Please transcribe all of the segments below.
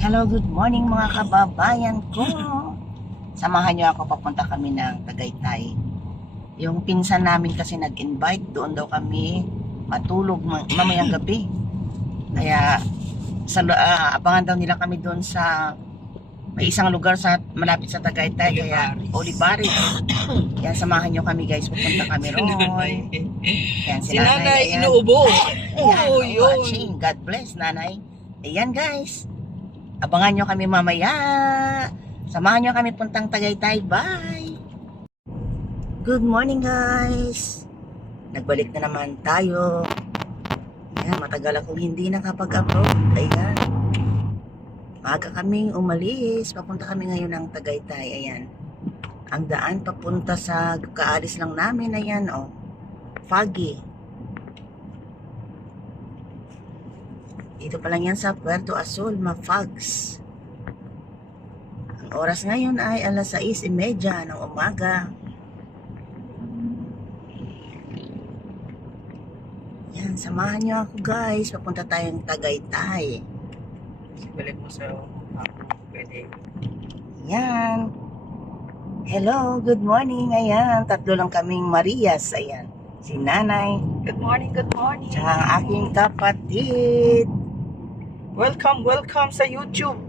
Hello, good morning mga kababayan ko. Samahan niyo ako, papunta kami ng Tagaytay. Yung pinsan namin kasi nag-invite, doon daw kami matulog mamayang gabi. Kaya abangan daw nila kami doon sa may isang lugar sa malapit sa Tagaytay, kaya Olivares. Yan, samahan niyo kami guys, pupunta kami roon. Yan, Si nanay inuubo. Ayan, Oo, yun. watching. God bless, nanay. Ayan guys, abangan nyo kami mamaya. Samahan nyo kami puntang Tagaytay. Bye! Good morning guys. Nagbalik na naman tayo. Ayan, matagal akong hindi nakapag-upload. Ayan. Maaga kaming umalis. Papunta kami ngayon ng Tagaytay. Ayan. Ang daan papunta sa kaalis lang namin. Ayan, oh. Foggy. Dito pa lang yan sa Puerto Azul, Mafags. Ang oras ngayon ay alas 6:30 ng umaga. Yan, samahan nyo ako guys. Papunta tayong Tagaytay. Balik mo sa pwede. Yan. Hello, good morning. Ayan, tatlo lang kaming Marias. Ayan, si nanay. Good morning, good morning. Tsaka ang aking kapatid. Welcome sa YouTube.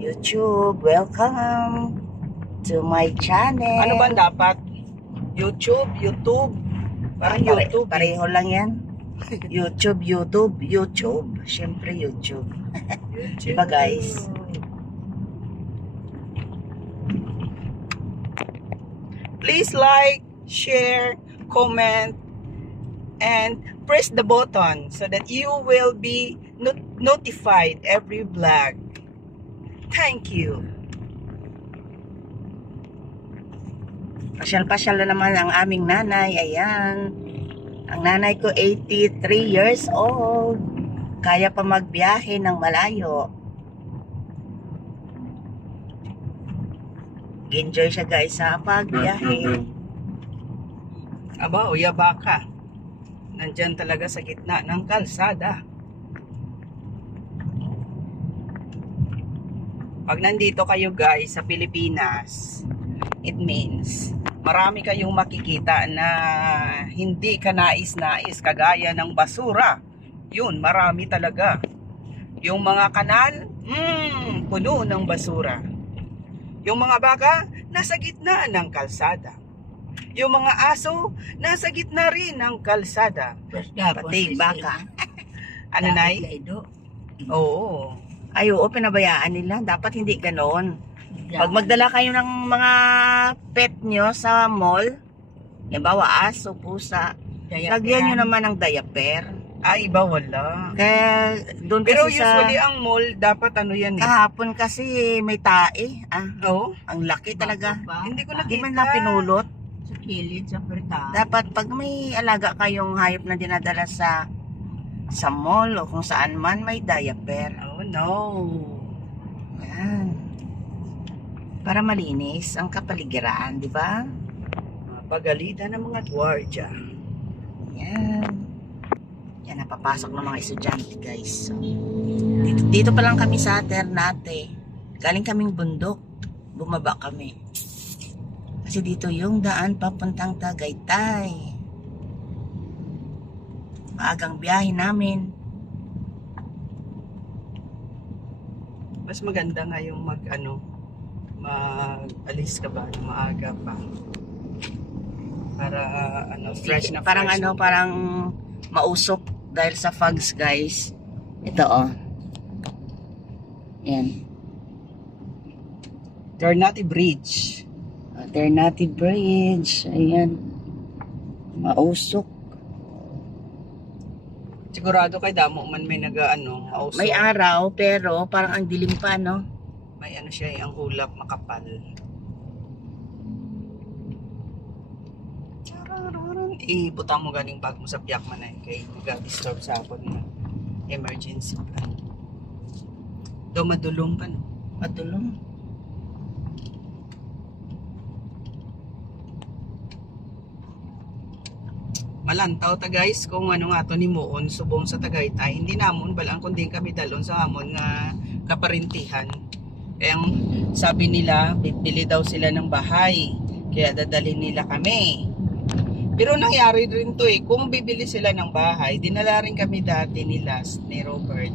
YouTube, welcome to my channel. Ano ba dapat? YouTube. Parang YouTube. Pareho lang yan. YouTube. Siyempre YouTube. Diba guys? Please like, share, comment, and press the button so that you will be notified every vlog. Thank you. Pasyal-pasyal na naman ang aming nanay. Ayan. Ang nanay ko 83 years old. Kaya pa magbiyahe ng malayo. Enjoy siya guys sa pagbiyahe. Aba, uyaba ka. Nandyan talaga sa gitna ng kalsada. Pag nandito kayo guys sa Pilipinas, it means marami kayong makikita na hindi ka nais-nais, kagaya ng basura. Yun, marami talaga. Yung mga kanal, puno ng basura. Yung mga baka, nasa gitna ng kalsada. Yung mga aso, nasa gitna rin ng kalsada. Pati baka. Ano, Nay? Oo. Ay, oo, pinabayaan nila. Dapat hindi ganon. Pag magdala kayo ng mga pet nyo sa mall, halimbawa aso, pusa, lagyan nyo naman ng diaper. Ay, iba wala. Kaya doon kasi Pero usually ang mall, dapat ano yan eh. kahapon kasi may tae. Oo. Ang laki talaga. Hindi ko Hindi nakita. man na pinulot. Sa kilid, sa perta. Dapat pag may alaga kayong hayop na dinadala sa mall o kung saan man, may diaper. Oh no. Yan. Para malinis ang kapaligiran, di ba? Pagalitan ng mga gwardiya. Yan. Yan, napapasok ng mga estudyante, guys. So, dito pa lang kami sa Ternate. Galing kaming bundok. Bumaba kami. Kasi dito yung daan papuntang Tagaytay. Maagang biyahe namin. Mas maganda nga yung mag-alis ka ba ng maaga pa. Para fresh na Parang fresh. parang mausok dahil sa fogs, guys. Ito, oh. Yan. Ternate Bridge. Ternate Bridge. Ayan. Mausok. Sigurado kay damo man may mausok. May araw, pero parang ang dilim pa, no? May siya, ang ulap makapal. Ibutang mo ganing bag mo sa biyak man kay nag-disturb sa ako na emergency pa. Do madulong pa no? Matulong. Malantaw ta guys kung ano nga to ni Moon subong sa Tagaytay. Hindi namon balang kundi kami dalon sa amon nga kaparintihan. Kaya ang sabi nila, bibili daw sila ng bahay. Kaya dadalhin nila kami. Pero nangyari rin to kung bibili sila ng bahay, dinala rin kami dati ni Robert.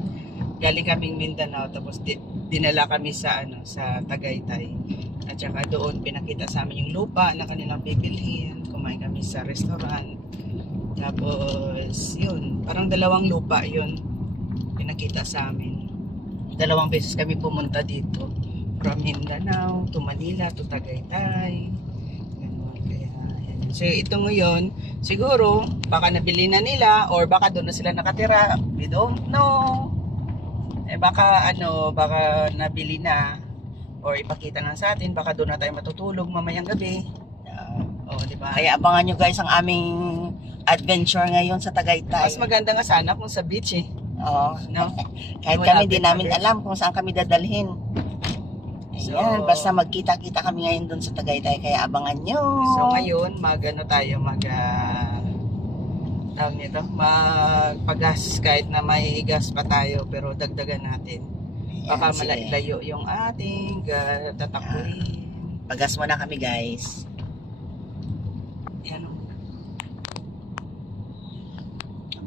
Galing kaming Mindanao, tapos dinala kami sa sa Tagaytay. At saka doon pinakita sa amin yung lupa na kanilang bibilhin. Kumain kami sa restaurant. Tapos yun, parang 2 lupa yun pinakita sa amin. 2 beses kami pumunta dito. From Mindanao to Manila to Tagaytay. So ito ngayon, siguro baka nabili na nila or baka doon na sila nakatira. We don't know. Baka baka nabili na or ipakita na sa atin, baka doon na tayo matutulog mamayang gabi. Di ba? Kaya abangan nyo guys ang aming adventure ngayon sa Tagaytay. Mas maganda nga sana kung sa beach Oo. no? Kahit Wala kami di pa namin guys. alam kung saan kami dadalhin. Ayan, So, basta magkita-kita kami ngayon doon sa Tagaytay, kaya abangan nyo. So ngayon, tawag nito, magpagas kahit na may gas pa tayo, pero dagdagan natin. Baka Ayan, sige. malayo yung ating tatakbuhin. Pagas muna kami guys. Yan o.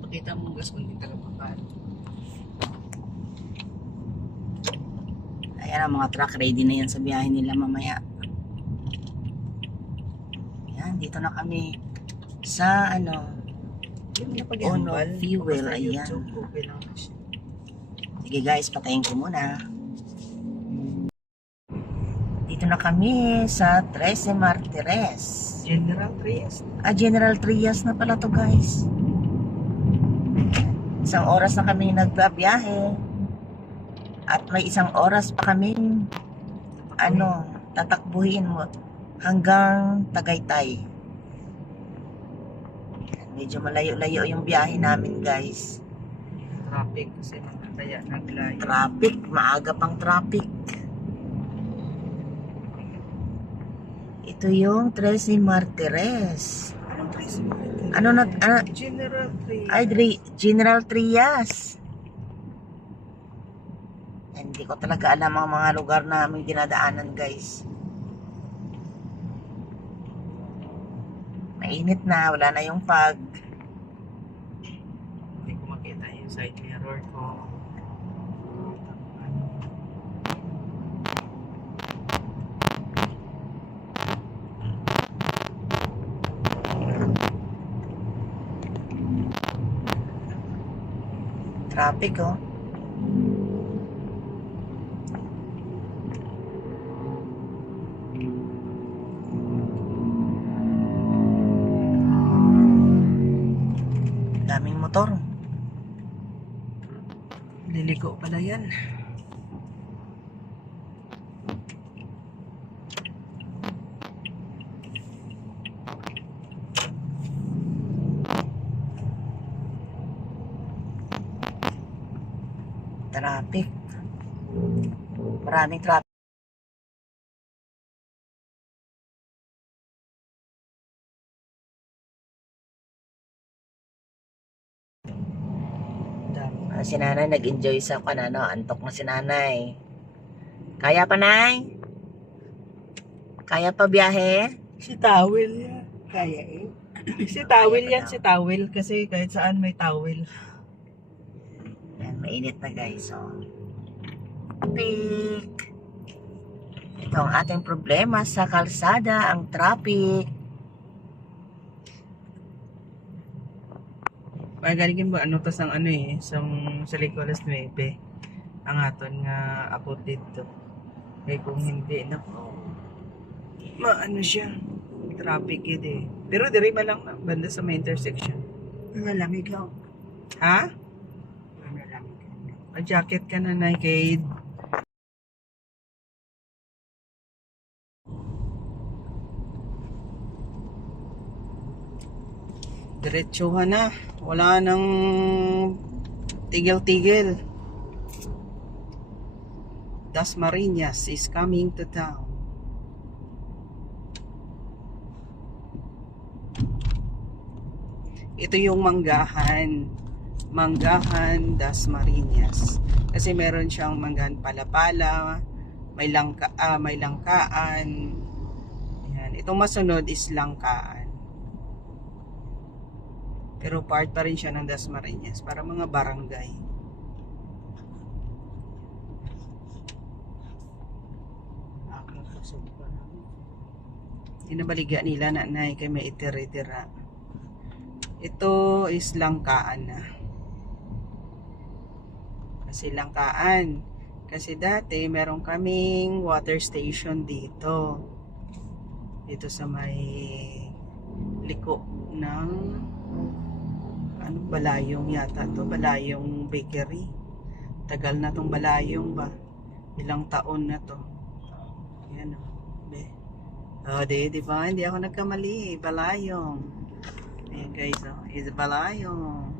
Pakita mo gas kung hindi talaga mapahal. Ayan ang mga truck, ready na yan sa biyahe nila mamaya. Ayan, dito na kami sa Ono Fuel, ayan. Okay lang na siya. Sige guys, patayin ko muna. Dito na kami sa 13 Martires. General Trias. General Trias na pala to guys. 1 oras na kami nagbabiyahe. At may 1 oras pa kaming tatakbuhin mo hanggang Tagaytay. Medyo malayo-layo yung biyahe namin guys. Traffic kasi kaya naglayo. Traffic, maaga pang traffic. Ito yung 13 Martires. Anong Trias? General Trias. General Trias. Hindi ko talaga alam ang mga lugar na aming dinadaanan guys. Mainit na, wala na yung fog. Hindi ko makita yung side mirror ko. Traffic oh. Daming motor. Liligo pala yan. Traffic. Maraming traffic. Si nanay nag-enjoy sa antok na si nanay. Kaya pa, nay? Kaya pa biyahe? Si towel yan. Kaya si towel yan, si towel. Kasi kahit saan may towel. Yan, mainit na guys. So, traffic. Ito ang ating problema sa kalsada, ang traffic. Magaling ba tas ang sa Licolas 9 ang aton nga ako dito. Kung hindi siya traffic pero diri man lang banda sa may intersection. Malamig ako. Ha? Malamig. Jacket ka na kay diretsuhan na. Wala nang tigil-tigil. Dasmariñas is coming to town. Ito yung manggahan Manggahan, Dasmariñas. Kasi meron siyang Manggahan Palapala, may Langkaan. Yan. Itong masunod is Langkaan. Pero part pa rin siya ng Dasmariñas para mga barangay. Tinabaliga nila nanay kay may itira-itira. Ito is Langkaan na. Kasi Langkaan. Kasi dati meron kaming water station dito. Dito sa may liko ng Balayong yata to. Balayong Bakery. Tagal na tong Balayong ba. Ilang taon na to. Yan o. Di ba? Hindi ako nagkamali. Balayong. Ayan guys, is Balayong.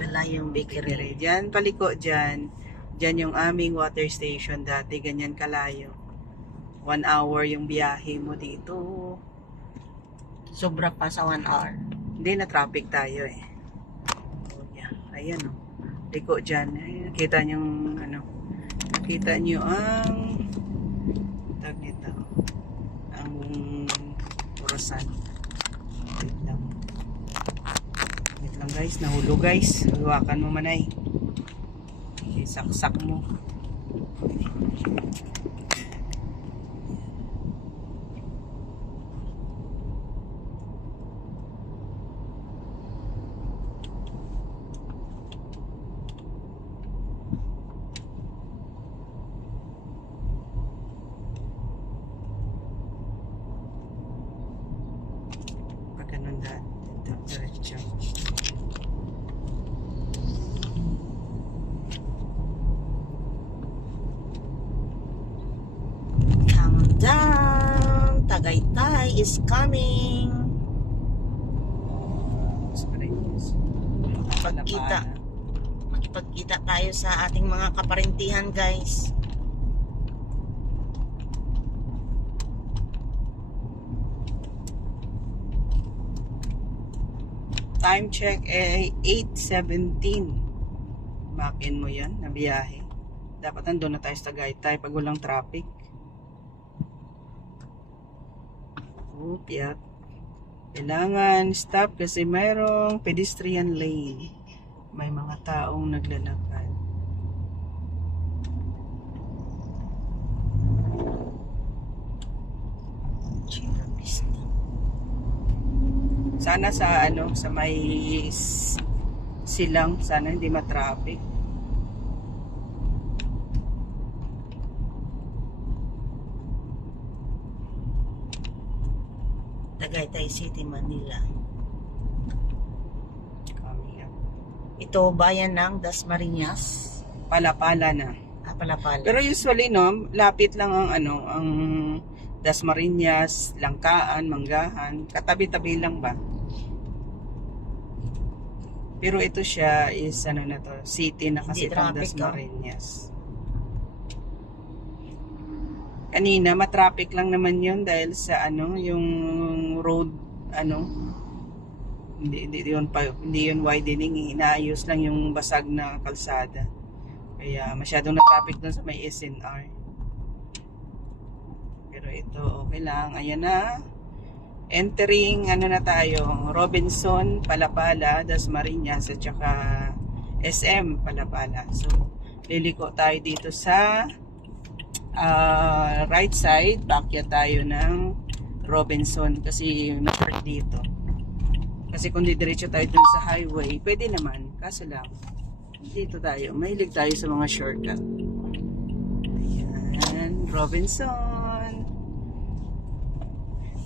Balayong Bakery. Diyan, paliko dyan. Diyan yung aming water station dati. Ganyan kalayo. 1 hour yung biyahe mo dito. Sobra pa sa 1 hour. Hindi na traffic tayo eh. Yeah. Ayan o. Liko dyan. Ay, nakita nyo nakita nyo ang tag nito. Ang orasan. Wait lang. Wait lang guys. Nahulog guys. Hawakan mo manay. Okay, saksak mo. Ganun dito, diretso. Calm down. Tagaytay is coming. Makipagkita tayo sa ating mga kaparintihan guys. Time check eh 8:17. Makin mo yan na biyahe. Dapat nandun na tayo sa Tagaytay pag walang traffic. Yep. Kailangan stop kasi mayroong pedestrian lane. May mga taong naglalakad. Sana sa sa may silang sana hindi ma-traffic. Tagaytay City, Manila. Coming up. Ito bayan ng Dasmariñas. Palapala na. Palapala. Pero usually lapit lang ang ang Dasmariñas, Langkaan, Manggahan, katabi-tabi lang ba? Pero ito siya is city na kasi Hindi itong traffic, Dasmariñas. Kanina matraffic lang naman 'yun dahil sa yung road hindi yun widening, inaayos lang yung basag na kalsada. Kaya masyadong na traffic doon sa may SNR. Pero ito okay lang, ayan na. Entering na tayo, Robinson, Palapala, Dasmariñas at saka SM Palapala. So liliko tayo dito sa right side, backyard tayo ng Robinson kasi na-short dito. Kasi kung didiretso tayo dun sa highway, pwede naman, kaso lang dito tayo, mahilig tayo sa mga shortcut. Ayan, Robinson.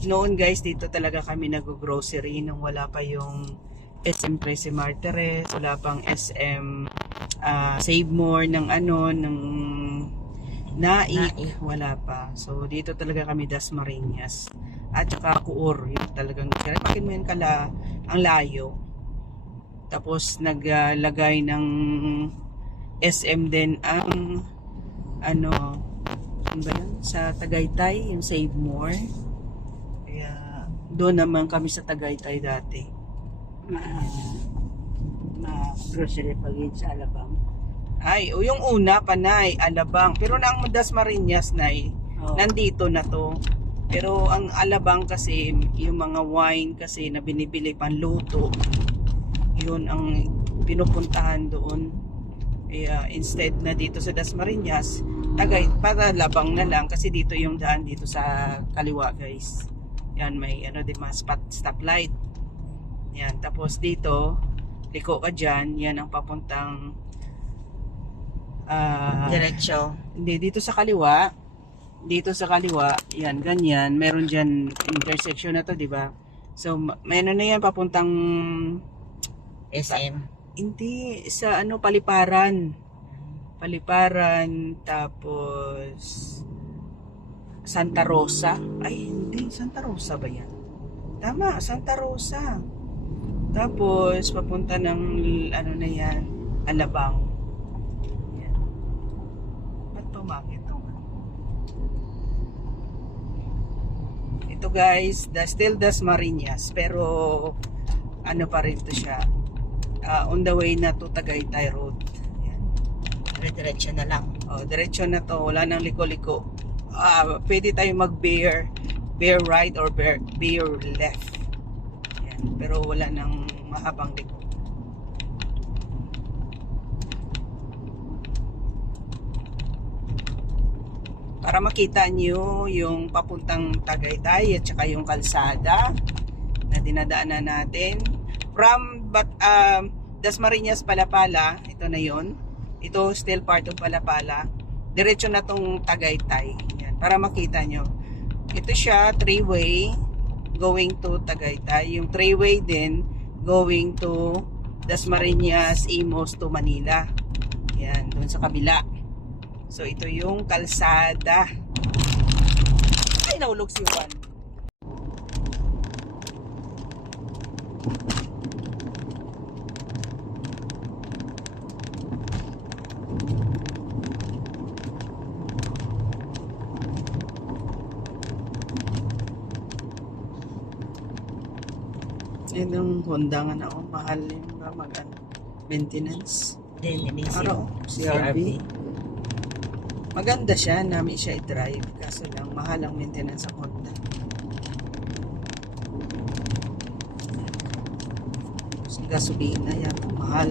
Noon guys, dito talaga kami nag-grocery nung wala pa yung SM Trece Martires, wala pang SM Save More ng ng Naik, wala pa. So dito talaga kami Dasmariñas at saka Kuor, yung talagang makin mo yun ang layo. Tapos naglagay ng SM din ang ano ba yun? Sa Tagaytay, yung Save More. Kaya doon naman kami sa Tagaytay dati. grocery pagin sa Alabang. Ay, o yung una, Panay, Alabang. Pero na ang Dasmariñas, Nay, Oh. nandito na to. Pero ang Alabang kasi, yung mga wine kasi na binibili panluto, yun ang pinupuntahan doon. Kaya instead na dito sa Dasmariñas, para Alabang na lang kasi dito yung daan dito sa kaliwa, guys. Yan, may di ba, stoplight. Yan, tapos dito, liko ka dyan, yan ang papuntang Diretso. hindi, dito sa kaliwa, yan, ganyan, meron dyan intersection na to, di ba? So, may na yan, papuntang, SM. hindi, sa Paliparan, tapos, Santa Rosa. Ay, hindi, Santa Rosa ba yan? Tama, Santa Rosa. Tapos, papunta ng, na yan, Alabang. Yan. Ba't pumakit ito? Ito guys, still Dasmariñas, pero pa rin to siya. On the way na to Tagaytay Road. Yan. Diretso na lang. Diretso na to, wala nang liko-liko. Pwede tayo mag-bear right or bear left. Yan. Pero wala nang mahabang liko. Para makita nyo yung papuntang Tagaytay at saka yung kalsada na dinadaanan natin. From Dasmariñas, Palapala, ito na yon. Ito still part of Palapala. Diretso na tong Tagaytay. Yan, para makita nyo. Ito siya, 3-way going to Tagaytay. Yung 3-way din going to Dasmariñas, Imos to Manila. Yan, doon sa kabila. So, ito yung kalsada. Ay, nahulog si Juan. Yan yung Honda nga na, mahal yun ba maintenance? Then, Araw, CRV. Maganda siya, namin siya i-drive. Kaso lang, mahal ang maintenance sa Honda. Tapos gasolina yan, mahal.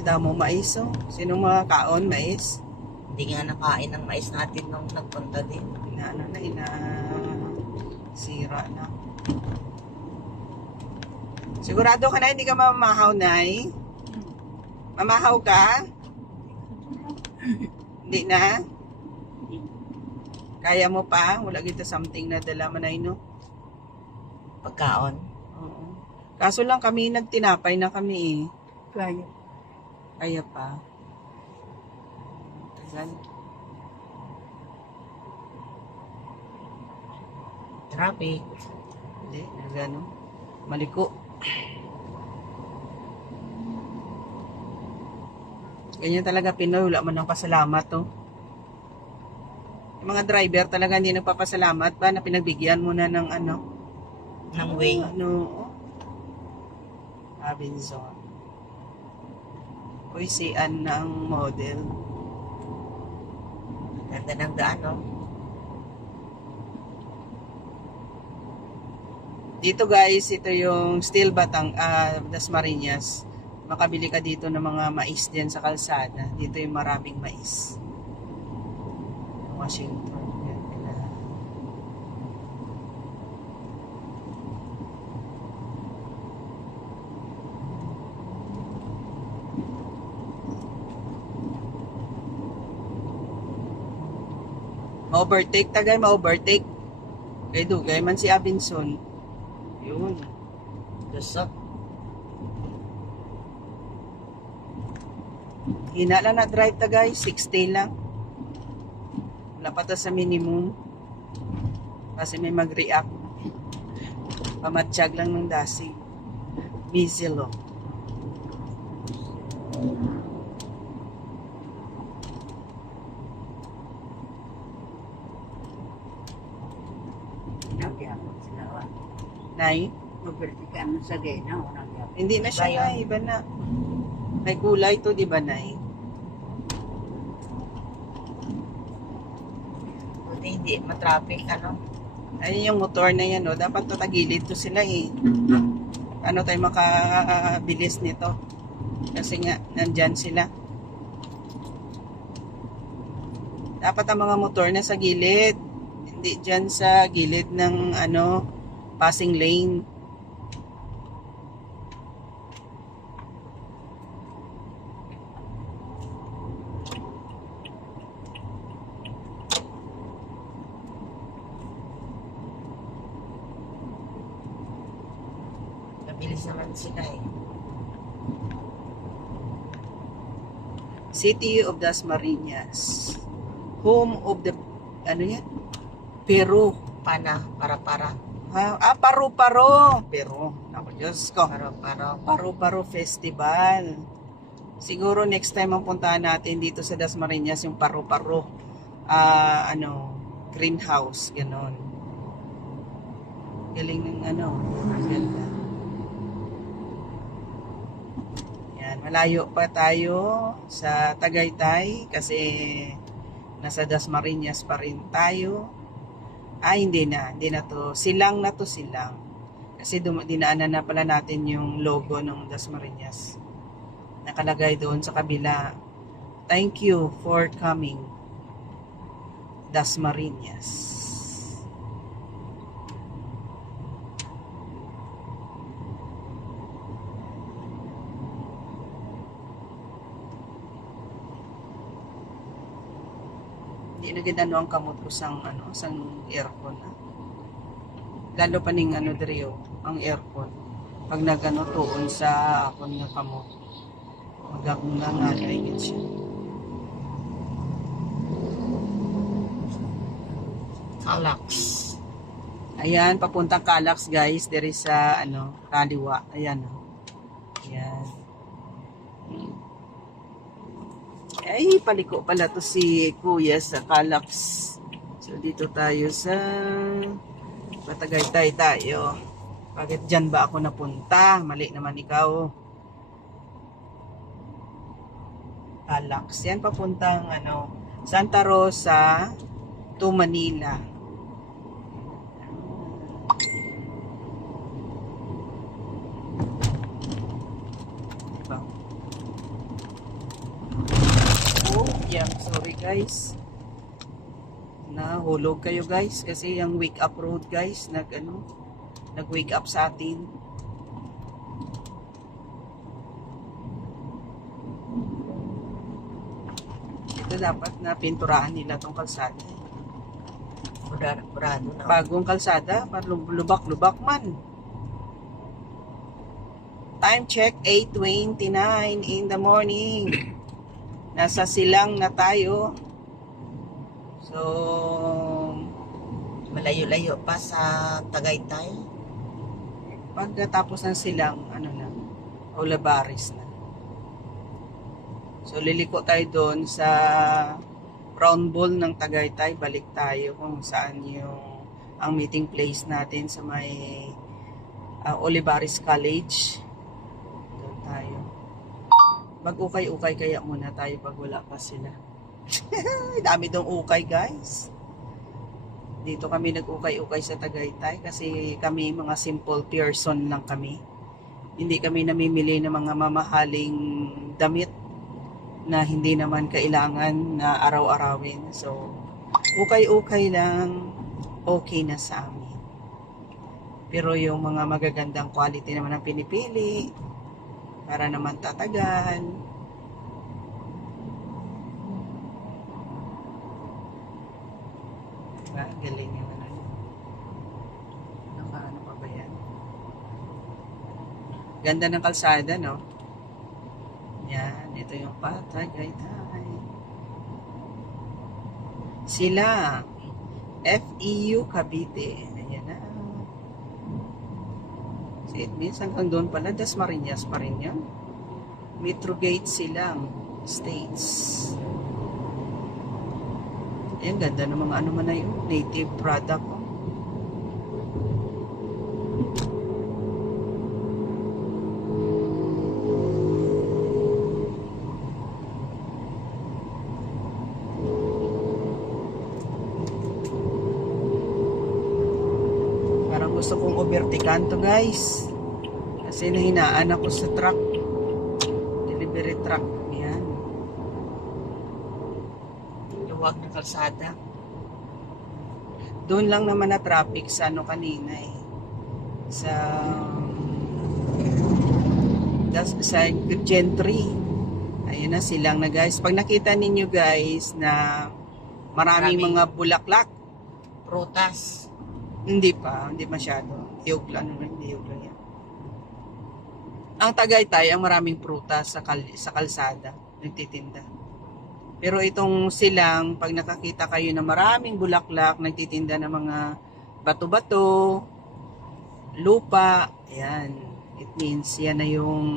Damo mais, oh. Sinong mga kaon mais? Hindi nga nakain ng mais natin nung nagpunta din. Sira na. Sigurado ka na hindi ka mamahaw, Nay? Mamahaw ka? Hindi na? Kaya mo pa? Wala kita something na dala manay, no? Pagkaon. Oo. Kaso lang kami nagtinapay na kami eh. Kaya. Kaya pa. Tagal. Traffic. Hindi, gano'n. Maliko. Ganyan talaga Pinoy, wala man ng pasalamat to. Yung mga driver talaga hindi nagpapasalamat ba na pinagbigyan mo na ng Ng way. Robinson. Uy, si Ann na ang model. Ganda ng daan, no? Dito guys, ito yung still Dasmariñas. Makabili ka dito ng mga mais din sa kalsada. Dito yung maraming mais. Washington. Yan, ma-overtake tagay, ma-overtake. Kaya dugay man si Abinson. Yun. Lusot. Hina lang na drive tagay, 60 lang. Wala pa to sa minimum. Kasi may mag-react. Pamatsyag lang ng dasi. Mizilo. gyapon sila. Nay? Mabertikan sa gayna unang gyapon. Hindi na siya, Iba yun. Nay. Iba na. May kulay to, di ba, Nay? Buti hindi matraffic, ano? Ayun yung motor na yan, no? Dapat tatagilid to sila, eh. Ano tayo makabilis nito? Kasi nga, nandyan sila. Dapat ang mga motor na sa gilid. Hindi dyan sa gilid ng, ano, passing lane. Mabilis naman sila eh. City of Dasmariñas. Home of the, ano yan? Peru. Para. Paru-paro. Peru. Ako, Diyos ko. Para. Paru-paro Festival. Siguro next time ang puntahan natin dito sa Dasmariñas yung paru-paro. Greenhouse. Ganon. Galing ng ganda. Yan, malayo pa tayo sa Tagaytay kasi nasa Dasmariñas pa rin tayo. Hindi na to. Silang na to, silang. Kasi dinaanan na pala natin yung logo ng Dasmariñas. Nakalagay doon sa kabila. Thank you for coming, Dasmariñas. Hindi na ginano ang kamot ko sang aircon. Lalo pa ning Drio, ang aircon. Pag nagano tuon sa akon nga kamot. Magagungangagay gid siya. Calax. Ayan, papuntang Calax guys. There is sa kaliwa. Ayan. Ayan. Ay, paliko pala to si Kuya sa Calax. So, dito tayo sa Patagaytay tayo. Bakit dyan ba ako napunta? Mali naman ikaw. Calax. Yan, papuntang Santa Rosa to Manila. Yeah, sorry guys. Nahulog kayo guys kasi yung wake up road guys nag-wake up sa atin. Ito dapat na pinturahan nila tong kalsada. Burado na. Bagong kalsada, lubak-lubak man. Time check 8:29 in the morning. Nasa silang na tayo. So, Malayo-layo pa sa Tagaytay. pagkatapos ng silang, Olabaris na. So, liliko tayo doon sa Round Ball ng Tagaytay. Balik tayo kung saan ang meeting place natin sa may Olivares College. Doon tayo. Mag-ukay-ukay kaya muna tayo pag wala pa sila. Dami dong ukay guys. Dito kami nag-ukay-ukay sa Tagaytay kasi kami mga simple person lang kami. Hindi kami namimili ng mga mamahaling damit na hindi naman kailangan na araw-arawin. So, ukay-ukay lang, okay na sa amin. Pero yung mga magagandang quality naman ang pinipili para naman tatagal. Diba? Galing yung ano pa ba yan? Ganda ng kalsada, no? Yan, ito yung Patagaytay. Sila, FEU Cavite. Ayan na. So it means hanggang doon pala, Dasmariñas pa rin yan. Metrogate silang states. Ayan, ganda ng mga man na yun. Native product. Gusto kong overtaken to guys. Kasi nahinaan ako sa truck. Delivery truck. Yan. Luwag na kalsada. Doon lang naman na traffic sa ano kanina eh. Sa Gentry. Ayun na silang na guys. Pag nakita ninyo guys na maraming mga bulaklak. Prutas. Hindi masyado. Hiyog lang yan. Ang Tagaytay, ang maraming prutas sa kalsada, nagtitinda. Pero itong silang, pag nakakita kayo na maraming bulaklak, nagtitinda ng mga bato-bato, lupa, ayan. It means yan na yung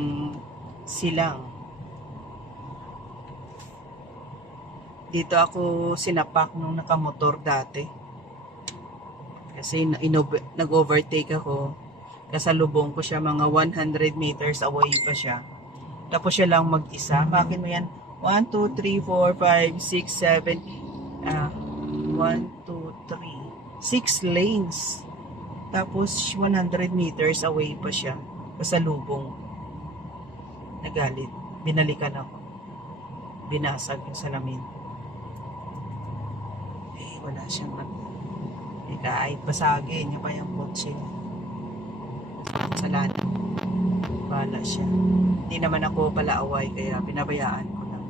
silang. Dito ako sinapak nung nakamotor dati. Kasi nag-overtake ako. Kasalubong ko siya, mga 100 meters away pa siya. Tapos siya lang mag-isa. Bakit mo yan? 1, 2, 3, 4, 5, 6, 7 1, 2, 3 6 lanes. Tapos 100 meters away pa siya. Kasalubong. Nagalit. Binalikan ako. Binasag yung salamin. Wala siyang kahit pasagin niya pa yung kotse. Salado. Wala siya. Hindi naman ako pala away kaya pinabayaan ko lang.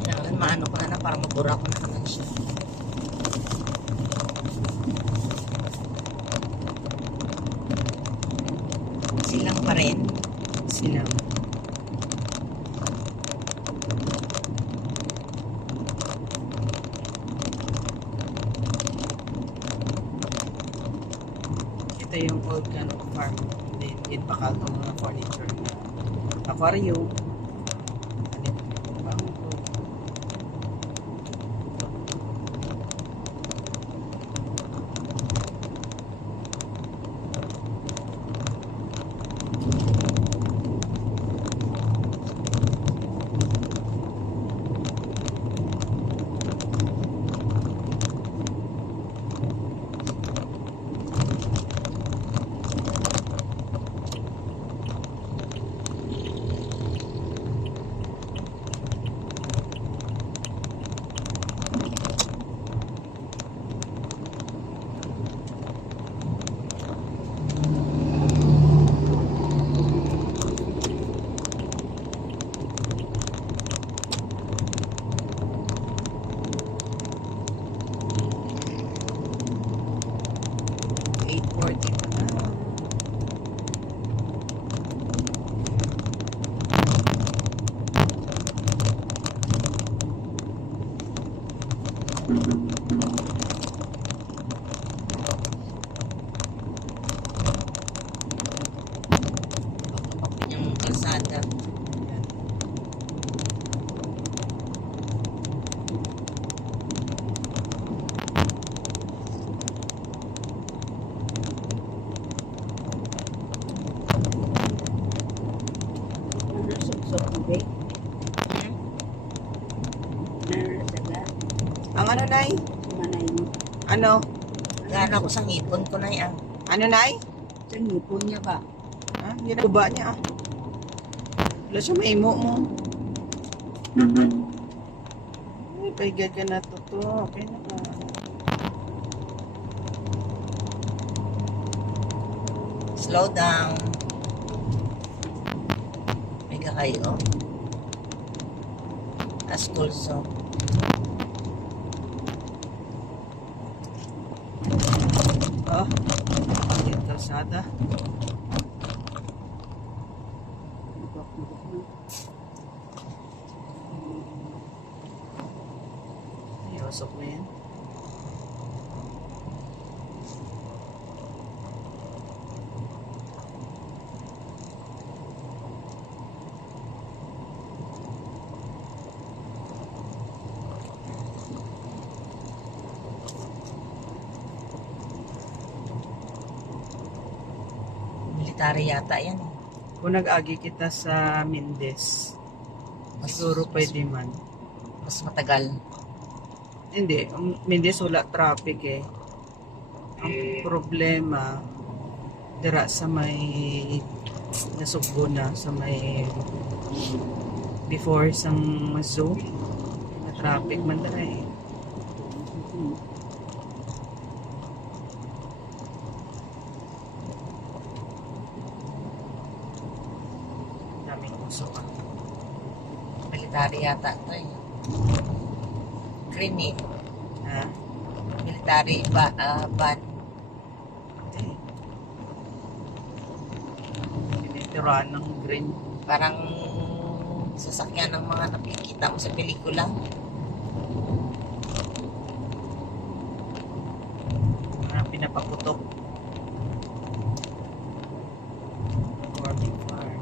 Kailangan maano ko na para mabura ko na naman siya. Silang pa rin. Silang. Ito yung old farm. Din bakal ng mga furniture na aquarium. Bangko. Yung kalsada. Suksok-suksok, narasaga, Ang ano, Nay? sumanay mo. Ano? Gana ko sa ngipon ko na yan. Ano, Nay? Sa ngipon niya ba? Ha? Yan ang baba niya. Wala siya maimo mo. Ay, paigad ka na to. Okay na ka. Slow down. Mega kayo. Askulso. Yung kalsada. Ayosok na yan. Military yata yan. Kung nag-agi kita sa Mendez, siguro pwede man. Mas matagal. Hindi, ang Mendez wala traffic eh. Ang problema, dira sa may nasugbo na, sa may before sang zoo, na traffic man dira eh. Daming usok ah. Military yata ito eh. Green eh. Ha? Military van. Hindi. Tinitirahan ng green. Parang sasakyan ng mga nakikita mo sa pelikula. Mga pinapaputok. Warming farm.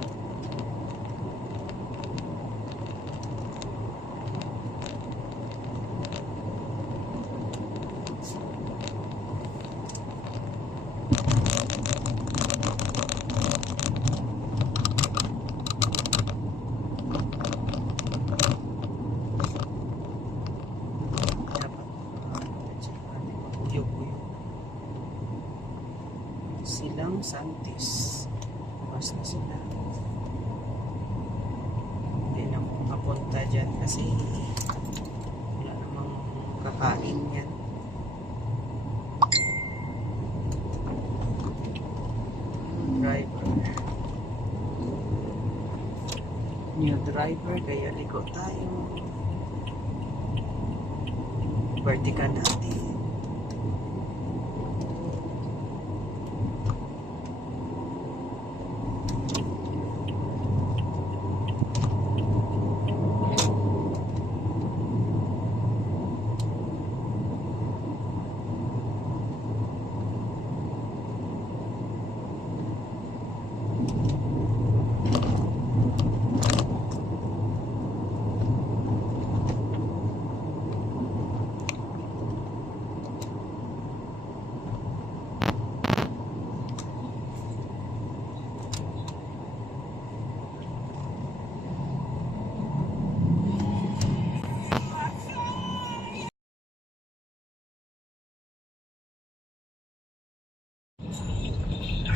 Silang Santis. Bukas na sila. Hindi na ako makapunta dyan kasi wala namang kakain yan. Driver. New driver, kaya liko tayo. Vertical natin.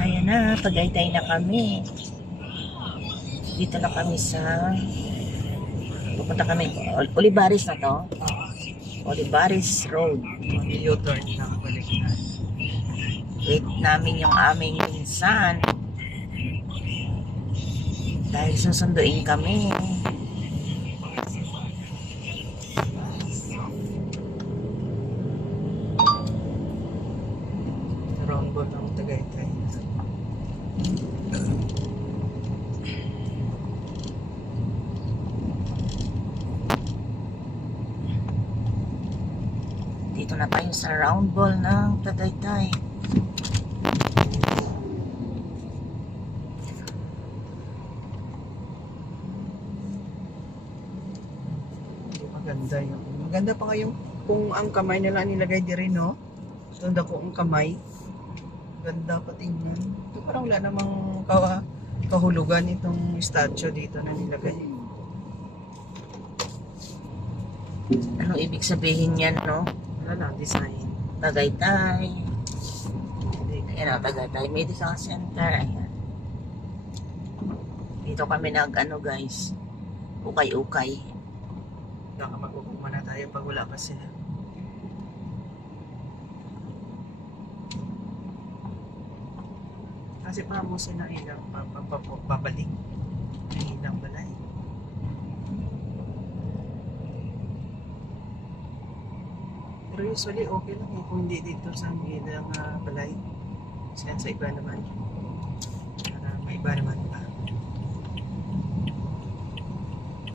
Ayan na, Tagaytay na kami. Dito na kami sa pupunta kami Olivares na to. Olivares Road. Mag-u-turn na balik na. Wait namin yung aming minsan. Dahil susunduin kami. Roundball ng Tagaytay. Dito na tayo sa round ball ng Tagaytay. Maganda yun. Maganda pa kayong kung ang kamay nila nilagay di rin, no? Ganda ko ang kamay. Ganda pa tingnan. Ito parang wala namang kahulugan itong statue dito na nilagay. Ano ibig sabihin yan, no? Wala lang, design. Tagaytay. Hindi. Ayan o, Tagaytay Medical Center. Ayan. Dito kami ano guys. Ukay-ukay. Baka mag-uguma na tayo pag wala pa sila. Kasi pa mo sila ilang babalik. Ang ilang balay. Pero usually okay lang eh kung hindi dito sa ilang balay. Kasi sa iba naman. May iba naman pa.